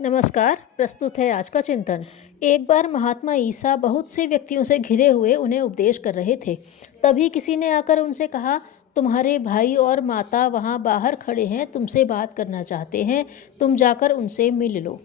नमस्कार। प्रस्तुत है आज का चिंतन। एक बार महात्मा ईसा बहुत से व्यक्तियों से घिरे हुए उन्हें उपदेश कर रहे थे। तभी किसी ने आकर उनसे कहा, तुम्हारे भाई और माता वहाँ बाहर खड़े हैं, तुमसे बात करना चाहते हैं, तुम जाकर उनसे मिल लो।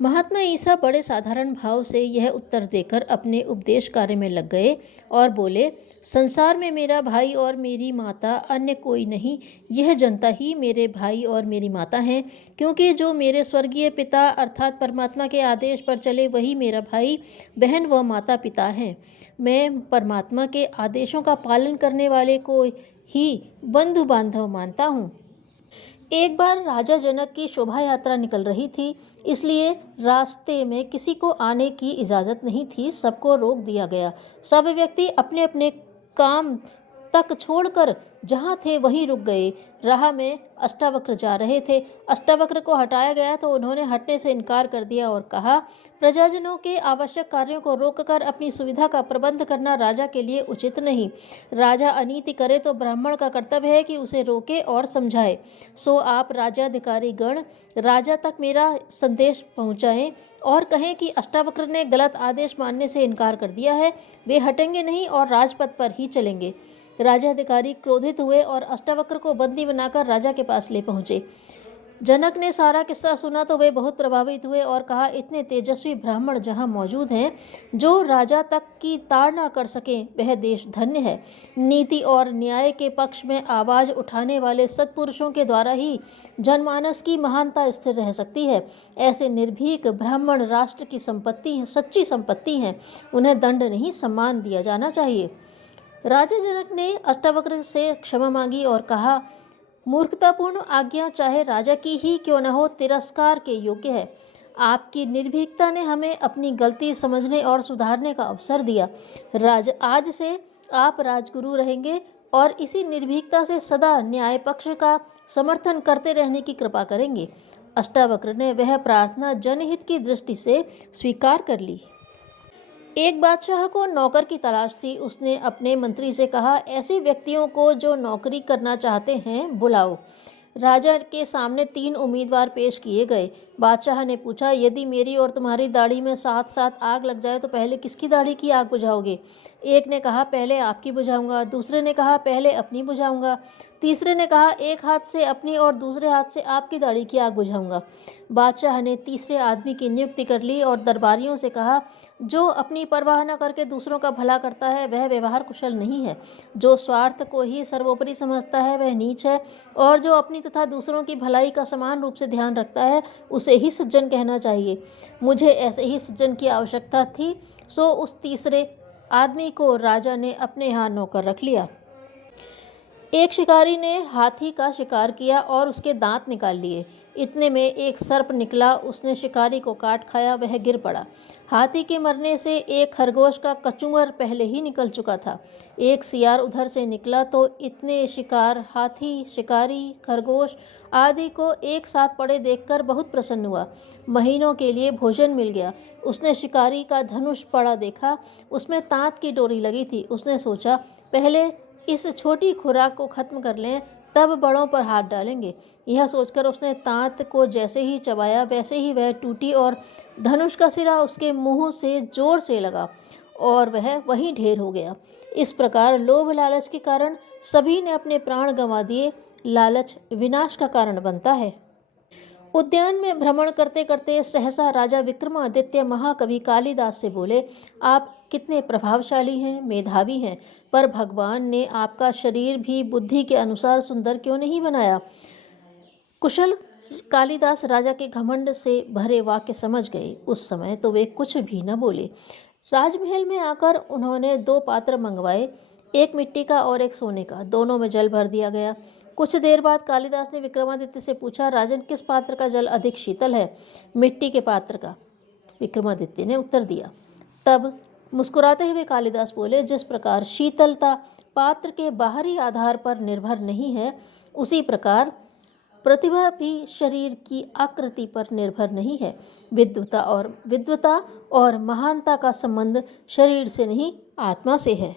महात्मा ईसा बड़े साधारण भाव से यह उत्तर देकर अपने उपदेश कार्य में लग गए और बोले, संसार में मेरा भाई और मेरी माता अन्य कोई नहीं, यह जनता ही मेरे भाई और मेरी माता हैं, क्योंकि जो मेरे स्वर्गीय पिता अर्थात परमात्मा के आदेश पर चले वही मेरा भाई बहन व माता पिता हैं। मैं परमात्मा के आदेशों का पालन करने वाले को ही बंधु बांधव मानता हूँ। एक बार राजा जनक की शोभा यात्रा निकल रही थी, इसलिए रास्ते में किसी को आने की इजाज़त नहीं थी, सबको रोक दिया गया। सब व्यक्ति अपने अपने काम तक छोड़कर जहाँ थे वहीं रुक गए। राह में अष्टावक्र जा रहे थे। अष्टावक्र को हटाया गया तो उन्होंने हटने से इनकार कर दिया और कहा, प्रजाजनों के आवश्यक कार्यों को रोककर अपनी सुविधा का प्रबंध करना राजा के लिए उचित नहीं। राजा अनीति करे तो ब्राह्मण का कर्तव्य है कि उसे रोके और समझाए। सो आप राजाधिकारी गण राजा तक मेरा संदेश पहुँचाएं और कहें कि अष्टावक्र ने गलत आदेश मानने से इनकार कर दिया है, वे हटेंगे नहीं और राजपथ पर ही चलेंगे। राजाधिकारी क्रोधित हुए और अष्टावक्र को बंदी बनाकर राजा के पास ले पहुँचे। जनक ने सारा किस्सा सुना तो वे बहुत प्रभावित हुए और कहा, इतने तेजस्वी ब्राह्मण जहाँ मौजूद हैं जो राजा तक की ताड़ना कर सकें, वह देश धन्य है। नीति और न्याय के पक्ष में आवाज़ उठाने वाले सत्पुरुषों के द्वारा ही जनमानस की महानता स्थिर रह सकती है। ऐसे निर्भीक ब्राह्मण राष्ट्र की संपत्ति है, सच्ची संपत्ति हैं, उन्हें दंड नहीं सम्मान दिया जाना चाहिए। राजा जनक ने अष्टावक्र से क्षमा मांगी और कहा, मूर्खतापूर्ण आज्ञा चाहे राजा की ही क्यों न हो तिरस्कार के योग्य है। आपकी निर्भीकता ने हमें अपनी गलती समझने और सुधारने का अवसर दिया। आज से आप राजगुरु रहेंगे और इसी निर्भीकता से सदा न्याय पक्ष का समर्थन करते रहने की कृपा करेंगे। अष्टावक्र ने वह प्रार्थना जनहित की दृष्टि से स्वीकार कर ली। एक बादशाह को नौकर की तलाश थी। उसने अपने मंत्री से कहा, ऐसे व्यक्तियों को जो नौकरी करना चाहते हैं बुलाओ। राजा के सामने 3 उम्मीदवार पेश किए गए। बादशाह ने पूछा, यदि मेरी और तुम्हारी दाढ़ी में साथ साथ आग लग जाए तो पहले किसकी दाढ़ी की आग बुझाओगे? एक ने कहा, पहले आपकी बुझाऊंगा। दूसरे ने कहा, पहले अपनी बुझाऊंगा। तीसरे ने कहा, एक हाथ से अपनी और दूसरे हाथ से आपकी दाढ़ी की आग बुझाऊंगा। बादशाह ने तीसरे आदमी की नियुक्ति कर ली और दरबारियों से कहा, जो अपनी परवाह न करके दूसरों का भला करता है वह व्यवहार कुशल नहीं है। जो स्वार्थ को ही सर्वोपरि समझता है वह नीच है, और जो अपनी तथा दूसरों की भलाई का समान रूप से ध्यान रखता है उसे ही सज्जन कहना चाहिए। मुझे ऐसे ही सज्जन की आवश्यकता थी, सो उस तीसरे आदमी को राजा ने अपने यहाँ नौकर रख लिया। एक शिकारी ने हाथी का शिकार किया और उसके दांत निकाल लिए। इतने में एक सर्प निकला, उसने शिकारी को काट खाया, वह गिर पड़ा। हाथी के मरने से एक खरगोश का कचूमर पहले ही निकल चुका था। एक सियार उधर से निकला तो इतने शिकार, हाथी, शिकारी, खरगोश आदि को एक साथ पड़े देखकर बहुत प्रसन्न हुआ। महीनों के लिए भोजन मिल गया। उसने शिकारी का धनुष पड़ा देखा, उसमें तांत की डोरी लगी थी। उसने सोचा, पहले इस छोटी खुराक को खत्म कर लें, तब बड़ों पर हाथ डालेंगे। यह सोचकर उसने तांत को जैसे ही चबाया वैसे ही वह टूटी और धनुष का सिरा उसके मुंह से जोर से लगा और वह वहीं ढेर हो गया। इस प्रकार लोभ लालच के कारण सभी ने अपने प्राण गंवा दिए। लालच विनाश का कारण बनता है। उद्यान में भ्रमण करते करते सहसा राजा विक्रमादित्य महाकवि कालिदास से बोले, आप कितने प्रभावशाली हैं, मेधावी हैं, पर भगवान ने आपका शरीर भी बुद्धि के अनुसार सुंदर क्यों नहीं बनाया? कुशल कालिदास राजा के घमंड से भरे वाक्य समझ गए। उस समय तो वे कुछ भी न बोले। राजमहल में आकर उन्होंने 2 पात्र मंगवाए, एक मिट्टी का और एक सोने का। दोनों में जल भर दिया गया। कुछ देर बाद कालिदास ने विक्रमादित्य से पूछा, राजन, किस पात्र का जल अधिक शीतल है? मिट्टी के पात्र का, विक्रमादित्य ने उत्तर दिया। तब मुस्कुराते हुए कालिदास बोले, जिस प्रकार शीतलता पात्र के बाहरी आधार पर निर्भर नहीं है, उसी प्रकार प्रतिभा भी शरीर की आकृति पर निर्भर नहीं है। विद्वता और महानता का संबंध शरीर से नहीं, आत्मा से है।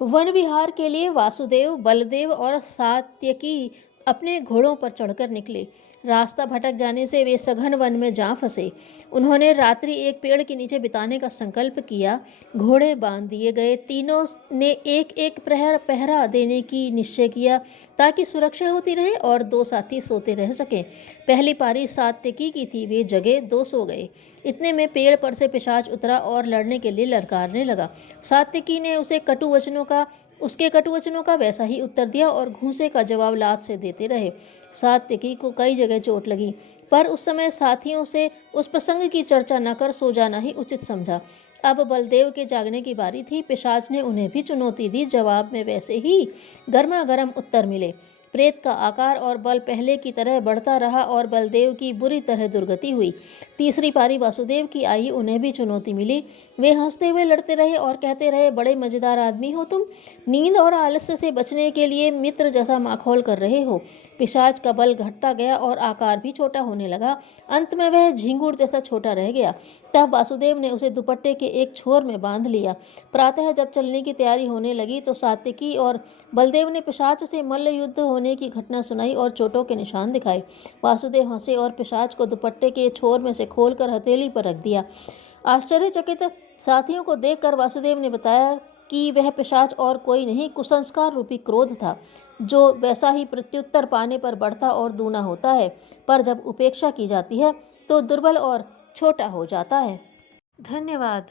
वन विहार के लिए वासुदेव, बलदेव और सात्यकी अपने घोड़ों पर चढ़कर निकले। रास्ता भटक जाने से वे सघन वन में जा फंसे। उन्होंने रात्रि एक पेड़ के नीचे बिताने का संकल्प किया। घोड़े बांध दिए गए। तीनों ने एक एक प्रहर पहरा देने की निश्चय किया ताकि सुरक्षा होती रहे और दो साथी सोते रह सकें। पहली पारी सात्विकी की थी। वे जगे, दो सो गए। इतने में पेड़ पर से पिशाच उतरा और लड़ने के लिए ललकारने लगा। सात्विकी ने उसके कटु वचनों का वैसा ही उत्तर दिया और घूंसे का जवाब लात से देते रहे। सात्विकी को कई जगह चोट लगी, पर उस समय साथियों से उस प्रसंग की चर्चा न कर सो जाना ही उचित समझा। अब बलदेव के जागने की बारी थी। पिशाच ने उन्हें भी चुनौती दी। जवाब में वैसे ही गर्मा-गर्म उत्तर मिले। प्रेत का आकार और बल पहले की तरह बढ़ता रहा और बलदेव की बुरी तरह दुर्गति हुई। तीसरी पारी वासुदेव की आई। उन्हें भी चुनौती मिली। वे हंसते हुए लड़ते रहे और कहते रहे, बड़े मजेदार आदमी हो तुम। नींद और आलस्य से बचने के लिए मित्र जैसा माखौल कर रहे हो। पिशाच का बल घटता गया और आकार भी छोटा होने लगा। अंत में वह झिंगुर जैसा छोटा रह गया। तब वासुदेव ने उसे दुपट्टे के एक छोर में बांध लिया। प्रातः जब चलने की तैयारी होने लगी तो सात्विकी और बलदेव ने पिशाच से मल्ल युद्ध होने की घटना सुनाई और चोटों के निशान दिखाए। वासुदेव हंसे और पिशाच को दुपट्टे के छोर में से खोलकर हथेली पर रख दिया। आश्चर्यचकित साथियों को देखकर वासुदेव ने बताया कि वह पिशाच और कोई नहीं, कुसंस्कार रूपी क्रोध था, जो वैसा ही प्रत्युत्तर पाने पर बढ़ता और दूना होता है, पर जब उपेक्षा की जाती है तो दुर्बल और छोटा हो जाता है। धन्यवाद।